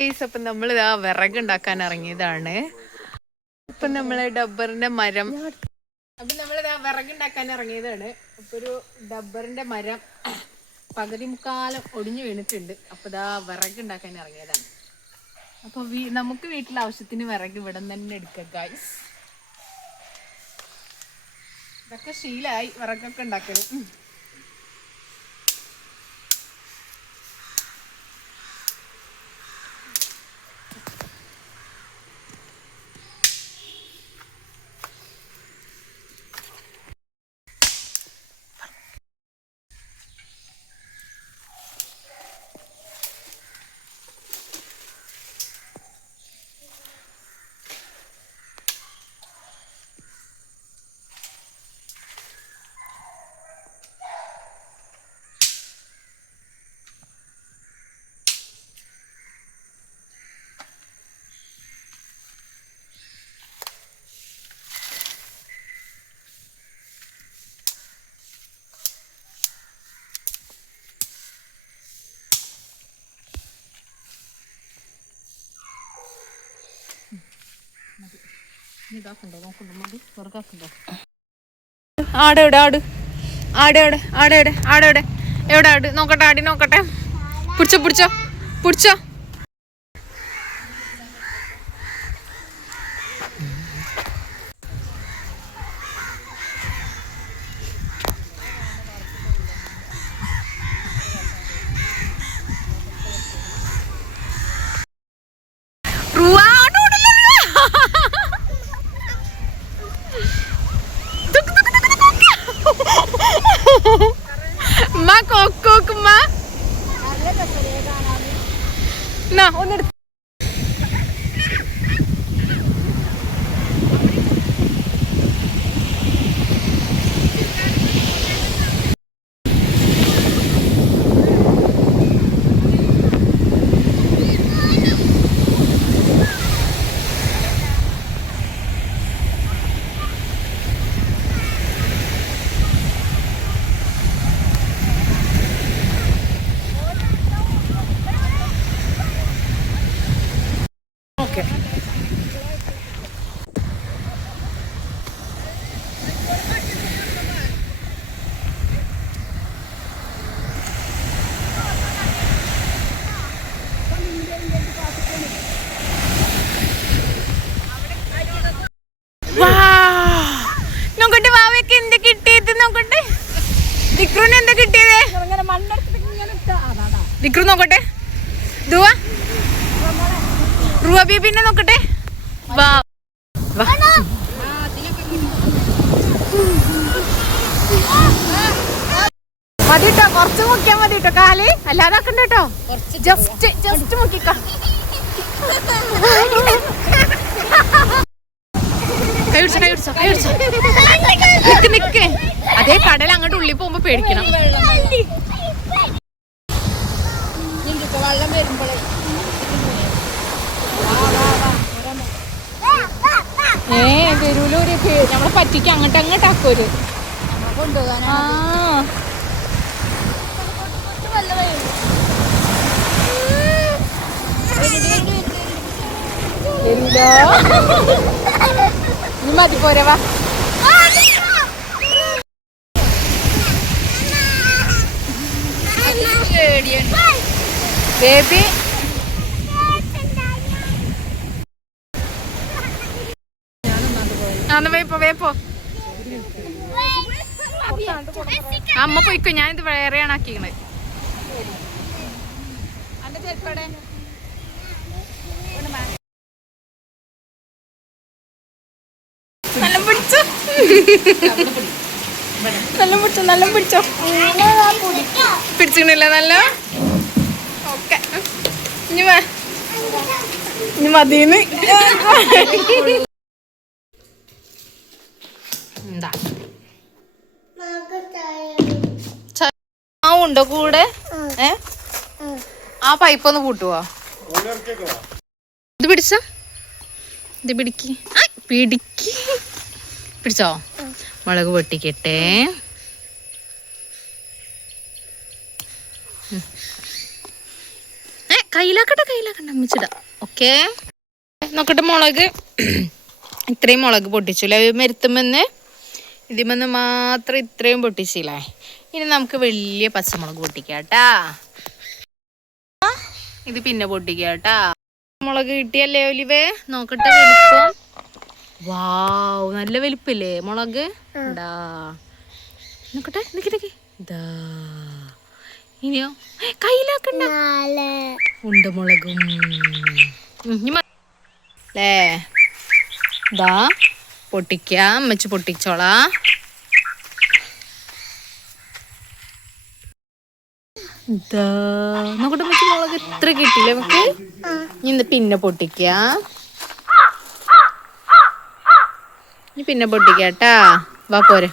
Guys അപ്പം നമ്മൾ ഇതാ വിറകുണ്ടാക്കാൻ ഇറങ്ങിയതാണ്. ഇപ്പം നമ്മൾ ഡബ്ബറിന്റെ മരം അപ്പം നമ്മളിതാ വിറകുണ്ടാക്കാൻ ഇറങ്ങിയതാണ്. അപ്പൊ ഒരു ഡബ്ബറിന്റെ മരം പകുതി മുക്കാലം ഒടിഞ്ഞു വീണിട്ടുണ്ട്. അപ്പൊ ഇതാ വിറകുണ്ടാക്കാൻ ഇറങ്ങിയതാണ്. അപ്പൊ നമുക്ക് വീട്ടിലെ ആവശ്യത്തിന് വിറക് ഇവിടെ തന്നെ എടുക്കാം ഗൈസ് ഇതൊക്കെ ശീലായി വിറകൊക്കെ ഉണ്ടാക്കൽ. ആടെ എവിടെ? ആട്. ആടെ എവിടെ? ആടെ എവിടെ? ആടെ എവിടെ? എവിടെ ആട്? നോക്കട്ടെ ആടി നോക്കട്ടെ. പിടിച്ചോ പിടിച്ചോ. പിടിച്ചോ. റുവാ, ഉമ്മ കൊക്കോക്ക് ഉമ്മ എന്നാ ഒന്നെടുത്ത് ഓക്കെ നോക്കട്ടെ വാവയ്ക്ക് എന്ത് കിട്ടിയത് നോക്കട്ടെ? എന്താ കിട്ടിയത്? വിക്രു നോക്കട്ടെ. ദുവാ. റുവ ബീബിനെ നോക്കട്ടെ? വാ. വാ. മതി കേട്ടോ കുറച്ച് മുക്കിയാ മതി കേട്ടോ കാൽ അല്ലാതെ കേട്ടോ ജസ്റ്റ് ജസ്റ്റ് മുക്കിക്ക നിക്ക് നിക്ക്. അതേ കടൽ അങ്ങോട്ട് ഉള്ളിൽ പോകുമ്പോ പേടിക്കണം. വരൂലൂരൊക്കെ നമ്മളെ പറ്റിക്ക് അങ്ങോട്ട് അങ്ങോട്ട് ആക്കൊരു ആ. വരൂല ഇനി മതി പോരെ വാ. ബേബി. വേപ്പോ വേപ്പോ അമ്മ പോയിക്കോ ഞാനിത് വേറെയാണ് ആക്കിക്കണേ നല്ല പിടിച്ചോ. നല്ല പിടിച്ചോ നല്ല പിടിച്ചോ. പിടിച്ചിട്ടില്ല നല്ല? ഓക്കെ. ഇനി മതിന്ന്. എന്താ ഉണ്ടോ കൂടെ? ഏ? ആ പൈപ്പ് ഒന്ന് കൂട്ടുവോ ഇത് പിടിച്ചോ. ഇത് പിടിക്ക്. പിടിക്ക്. പിടിച്ചോ? മുളക് പൊട്ടിക്കട്ടെ. ഏ കയ്യിലാക്കട്ടെ കയ്യിലാക്കട്ടെ. അമ്മച്ചിടാ. ഓക്കെ. നോക്കട്ടെ മുളക്. ഇത്രയും മുളക് പൊട്ടിച്ചു അല്ലെ? മരുത്തുമെന്ന് ഇതിമെന്ന് മാത്രം ഇത്രയും പൊട്ടിച്ചില്ലേ? ഇനി നമുക്ക് വലിയ പച്ചമുളക് പൊട്ടിക്കാട്ടാ ഇത് പിന്നെ പൊട്ടിക്കാട്ടാ മുളക് കിട്ടിയല്ലേ ഒലിവേ? നോക്കട്ടെ വലിപ്പം. വാവ് നല്ല വലിപ്പല്ലേ മുളക്? ഉണ്ടാ നോക്കട്ടെ നിക്ക് നിക്ക്. ഇതാ. ഇനിയോ? കയ്യിലാക്കണ്ട. ഉം, ഇനി ദാ പൊട്ടിക്കാം. അമ്മച്ച് പൊട്ടിച്ചോളാ. നോക്കട്ടെ മച്ചി മുളക് ഇത്ര കിട്ടിയില്ലേ നമുക്ക് ഇനി പിന്നെ പൊട്ടിക്കാം. ഇനി പിന്നെ പൊട്ടിക്കാട്ടാ വാ പോരെ.